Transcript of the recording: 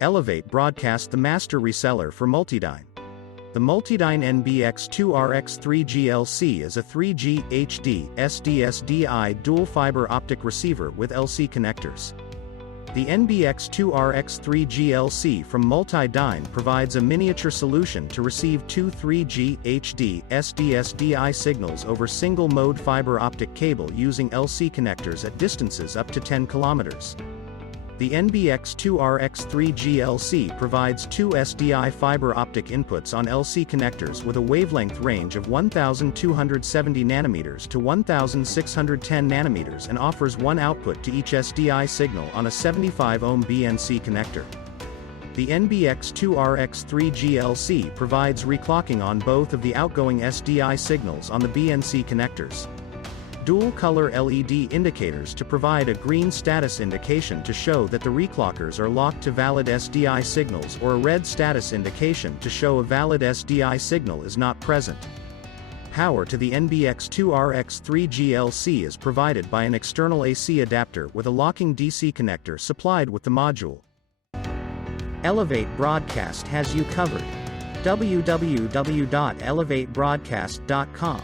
Elevate Broadcast, the master reseller for Multidyne. The Multidyne NBX-2RX-3G-LC is a 3G HD SD-SDI dual-fiber optic receiver with LC connectors. The NBX-2RX-3G-LC from Multidyne provides a miniature solution to receive two 3G HD SD-SDI signals over single-mode fiber optic cable using LC connectors at distances up to 10 kilometers. The NBX-2RX-3G-LC provides two SDI fiber optic inputs on LC connectors with a wavelength range of 1270 nanometers to 1610 nanometers and offers one output to each SDI signal on a 75 Ohm BNC connector. The NBX-2RX-3G-LC provides reclocking on both of the outgoing SDI signals on the BNC connectors. Dual-color LED indicators to provide a green status indication to show that the reclockers are locked to valid SDI signals, or a red status indication to show a valid SDI signal is not present. Power to the NBX-2RX-3G-LC is provided by an external AC adapter with a locking DC connector supplied with the module. Elevate Broadcast has you covered. www.elevatebroadcast.com